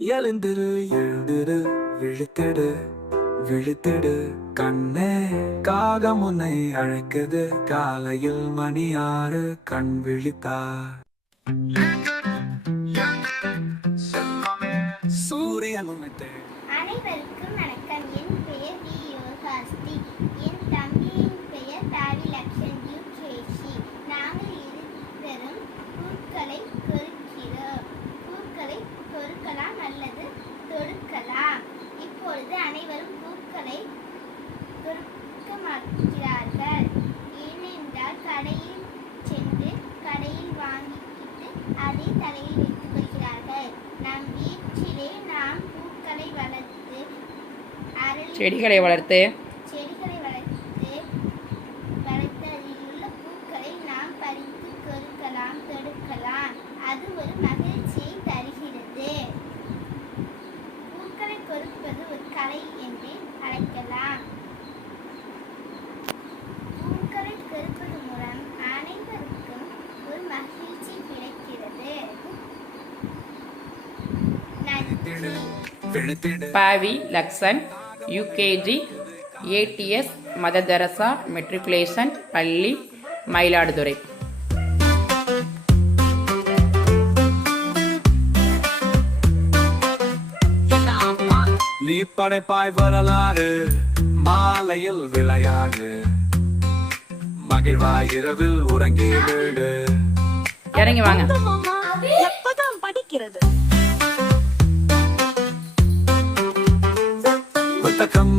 எழுந்திரு எழுந்திரு விழித்திடு விழித்திடு. கண்ணே காகம் உன்னை அழைக்குது. காலையில் மணி ஆறு கண் விழித்தார். சூரியன் உன்னை அதை தலையில் வைத்துக் கொள்கிறார்கள். நம் வீட்டிலே நாம் பூக்களை வளர்த்து அரளி செடிகளை வளர்த்து செடிகளை வளர்த்து வளர்த்து அதில் உள்ள பூக்களை நாம் பறித்து கொறுக்கலாம் தொடுக்கலாம். அது ஒரு மகிழ்ச்சியை தருகிறது. பூக்களை கொறுப்பது ஒரு கலை என்று அழைக்கலாம் பூக்களை கொறுப்பது மூலம் அனைவருக்கும் ஒரு மகிழ்ச்சி கிடைக்கிறது நன்றி விழித்திடு பாவி லக்ஷன் யூகேஜி ஏடிஎஸ் மததரசா மெட்ரிகுலேஷன் பள்ளி மயிலாடுதுறை. நீ படைப்பாய் வரலாறு மாலையில் விளையாடு. மகிழ்வாய் இரவில் உறங்கி விடு. இறங்கி வாங்க.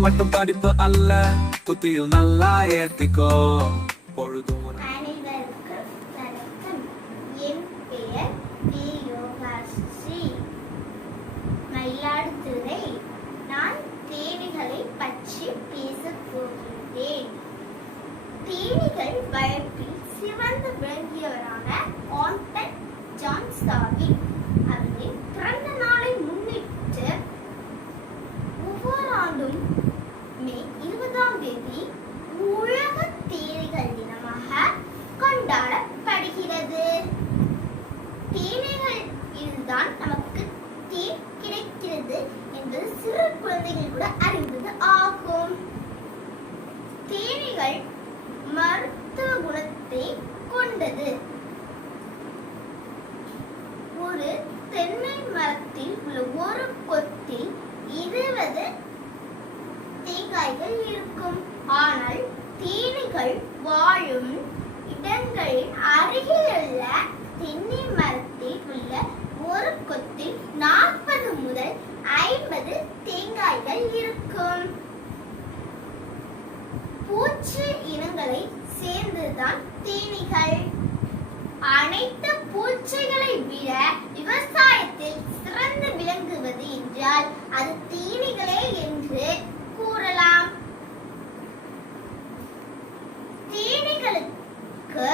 மட்டும் படிப்பு அல்ல புத்தியில் நல்லா ஏத்திக்கோ. பொழுதும் என் பெயர் மயிலாடுதுறை நான் தேனிகளை பற்றி பேசப் போகின்றேன் தேனிகள் வளர்ப்பில் சிறந்து விளங்கியவரான ஆண்டன் ஜான் சாவி தேவைகள் இதுதான் நமக்கு தேன் கிடைக்கிறது என்பது சிறு குழந்தைகள் கூட அறிந்தது ஆகும். தேவைகள் மருத்துவ குணத்தை கொண்டது. ஒரு தென்னை மரத்தில் உள்ள ஒரு கொத்தில் இருபது தேங்காய்கள் இருக்கும். ஆனால் தேனீகள் வாழும் இடங்களின் அருகிலுள்ள தென்னை மரத்தில் உள்ள ஒரு கொத்தில் நாற்பது முதல் ஐம்பது தேங்காய்கள் இருக்கும். பூச்சி இனங்களை சேர்ந்துதான் தேனீகள் அனைத்து பூச்சிகளை விட விவசாயத்தில் சிறந்து விளங்குவது என்றால் அது தேனீகளே என்று கூறலாம் தேனீகளுக்கு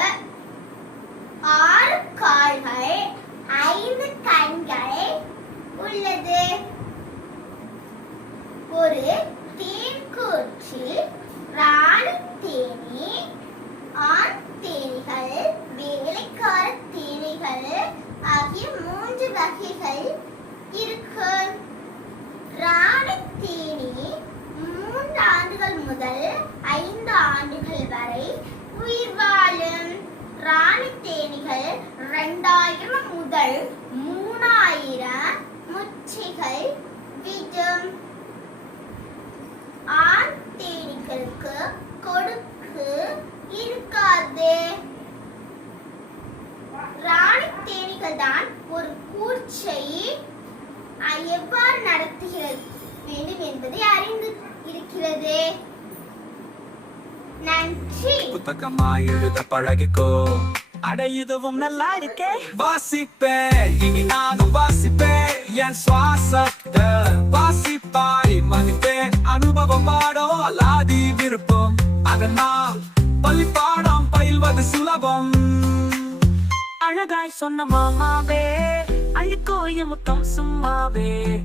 ஆறு கால்கள் ஐந்து கண்கள் உள்ளது ஒரு தேன்கூற்றில் ராணி தேனி ஆண் தேனீகள் வேலைக்கார தேனீகள் ஆகிய மூன்று வகைகள் இருக்கும் ராணி தேனி மூன்று ஆண்டுகள் முதல் ஐந்து ஆண்டுகள் வரை உயிர் வாழும் ராணி தேனிகள் இரண்டாயிரம் முதல் மூணாயிரம் முச்சைகள் விடும் ஆண் தேனிகளுக்கு கொடுக்கு இருக்க ராணி தேனீகள் தான் ஒரு கூர்ச்சை அஹ், எவ்வாறு நடத்துகிறது வேண்டும் என்பதை அறிந்து இருக்கிறது நன்றி புத்தகமாய் எழுத பழகிக்கோ. அட இதுவும் நல்லா இருக்கே. வாசிப்பேன் இனி நானும் வாசிப்பேன். என் சுவாசத்தை வாசிப்பாய் மதிப்பேன். அனுபவம் பாடோ அல்லாதி விருப்பம். அதனால் பள்ளி பாடம் பயில்வது சுலபம். அழகாய் சொன்ன மாமாவே அழுக்கோய முத்தம் சும்மாவே.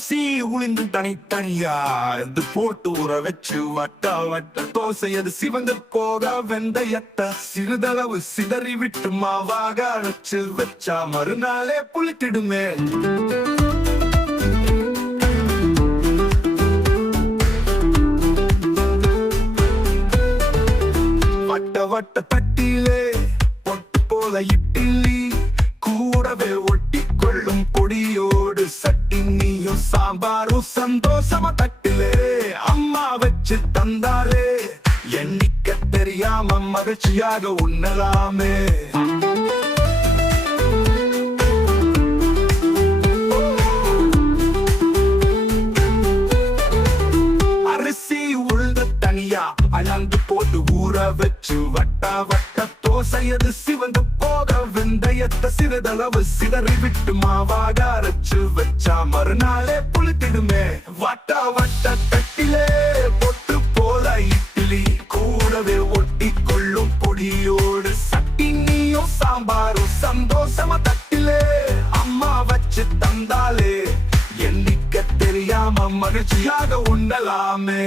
அரிசி உளுந்து தனித்தனியா இது போட்டு ஊற வச்சு வட்ட வட்ட. தோசை அது சிவந்து போக எத்த. சிறிதளவு சிதறி விட்டு மாவாக அழைச்சு வச்சா மறுநாளே புளித்திடுமே. நாமம் மகிழ்ச்சியாக உண்ணலாமே. அரிசி உழுந்த தனியா அழந்து போட்டு ஊற வச்சு வட்டா வட்ட தோசையது சிவந்து போக வெந்தயத்தை சிறிதளவு சிதறி விட்டு மாவாக அரைச்சு வச்சா மறுநாளே புளித்திடுமே. வட்டா வட்ட தட்டிலே மகிழ்ச்சியாக உண்ணலாமே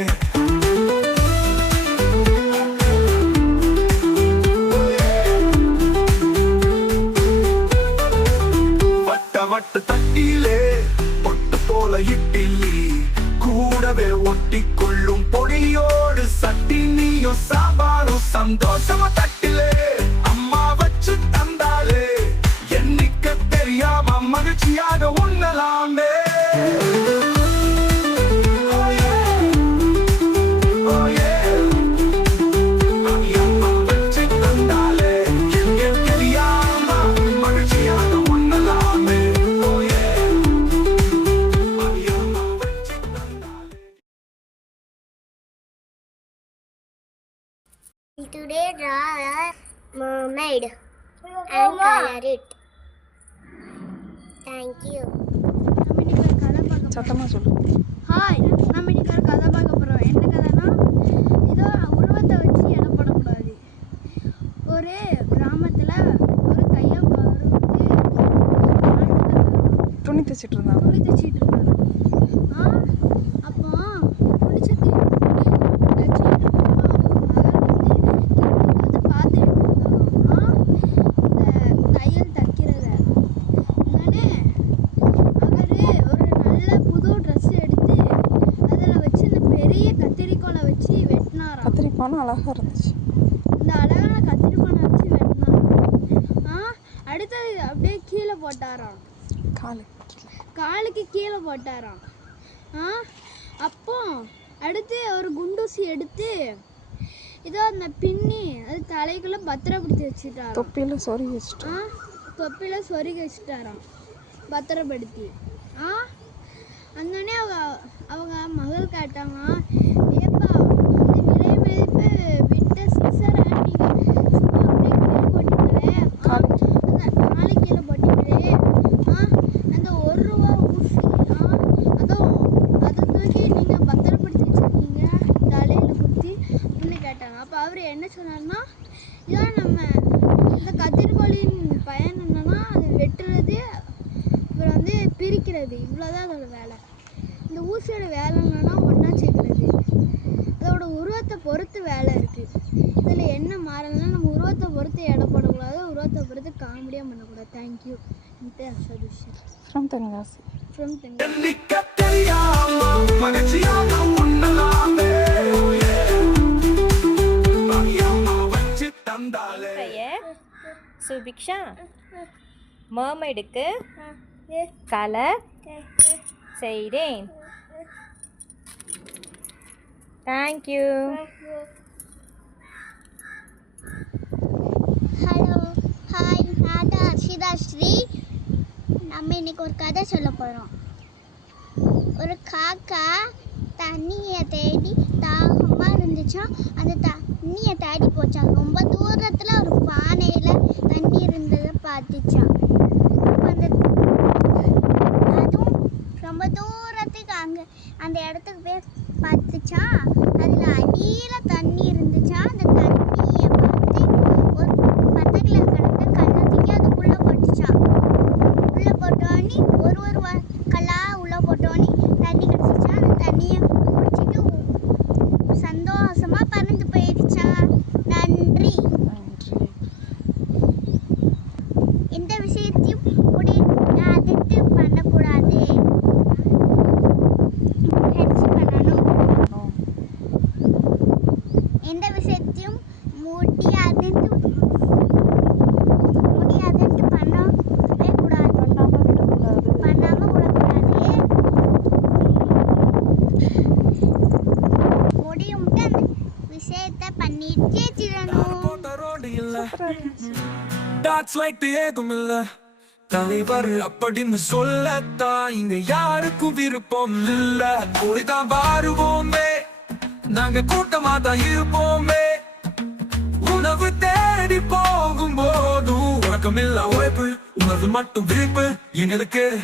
வட்ட வட்ட தட்டிலே பொட்டு போல இட்டில்லி கூடவே ஒட்டி கொள்ளும் பொடியோடு சட்டினியும் சாம்பாரும் சந்தோஷமா தட்டிலே. Today draw a mermaid and color it. Thank you. சத்தமாக சொல்லு. ஹாய் நம்ம இன்னைக்கு ஒரு கதை பார்க்க போகிறோம் என்ன கதைனா இதோ உருவத்தை வச்சு எடை போடக்கூடாது ஒரு கிராமத்தில் ஒரு கையை துணி தைச்சிட்டு இருந்தாங்க துணி தைச்சிட்டு இருந்தாங்க ஆ அப்போ துணி சத்தி தைச்சிட்டு பார்த்துட்டு இருந்தாங்க ஆ இந்த தையல் தைக்கிறத உடனே அவரு ஒரு நல்ல புது ட்ரெஸ் எடுத்து அதில் வச்சு இந்த பெரிய கத்திரிக்கோலை வச்சு வெட்டினாராம் கத்திரிப்பானும் அழகாக இருந்துச்சு. இந்த அழகான கத்திரிக்கோலை வச்சு வெட்டினாராம் ஆ அடுத்தது அப்படியே கீழே போட்டாராம். காலு. காலுக்கு கீழே போட்டாராம். ஆ அப்போ அடுத்து ஒரு குண்டூசி எடுத்து இதோ அந்த பின்னி அது தலைக்குள்ள பத்திரப்படுத்தி வச்சுட்டாராம். தொப்பியில் சொறி வச்சுட்டு ஆ தொப்பியில் சொருகி வச்சுட்டாராம். பத்திரப்படுத்தி. ஆ அந்தோடனே அவங்க அவங்க மகள் கேட்டாங்க ஏப்பா அந்த விலை மதிப்பு விட்ட சிசரை நீங்கள் சும்மா அப்படியே கீழே போட்டீங்களே ஆ, அந்த நாளை கீழே போட்டீங்களே ஆ அந்த ஒரு ரூபா ஊசி ஆ அதுவும் அதை தூக்கி நீங்கள் பத்திரப்படுத்தி வச்சுருக்கீங்க தலையில் குத்தி அப்படின்னு கேட்டாங்க அப்போ அவர் என்ன சொன்னார்னா இதான் நம்ம இந்த கத்திரிக்கோளின் பயன் என்னன்னா அது வெட்டுறது அப்புறம் வந்து பிரிக்கிறது இவ்வளோதான் அதோட வேலை. இந்த ஊசியோட வேலை என்னன்னா ஒன்றா சேர்க்கறது. அதோட உருவத்தை பொறுத்து வேலை இருக்குது இதில் என்ன மாறணும்னா நம்ம உருவத்தை பொறுத்து எடை போடக்கூடாது உருவத்தை பொறுத்து காமெடியாக பண்ணக்கூடாது. தேங்க்யூ இந்த சொல்யூஷன் ஃப்ரம் தென்காசி ஃப்ரம் பெயர் சுபிக்ஷா மர்மைடுக்கு கலர் செய்தேன். தேங்க்யூ ஹலோ ஹாய் நான் தான் அர்ஷிதா ஸ்ரீ நம்ம இன்னைக்கு ஒரு கதை சொல்ல போகிறோம் ஒரு காக்கா தண்ணியை தேடி தாகமாக இருந்துச்சாம் அந்த தண்ணியை தேடி போச்சாம் ரொம்ப தூரத்தில் ஒரு பானையில் தண்ணி இருந்ததை பார்த்துச்சாம் அப்ப அந்த அதுவும் ரொம்ப தூரத்துக்கு அங்கே அந்த இடத்துக்கு போய் பார்த்துச்சான் டாட்ஸ் லைக் ஏதும் இல்ல. தலைவர் அப்படின்னு சொல்லத்தான் இங்க யாருக்கும் விருப்பம் இல்ல. கூடிதான் வாருவோமே நாங்க கூட்டமா தான் இருப்போமே. உணவு தேடி போகும் போதும் உறக்கமில்ல உழைப்பு உணர்வு மட்டும் விருப்பு எங்களுக்கு.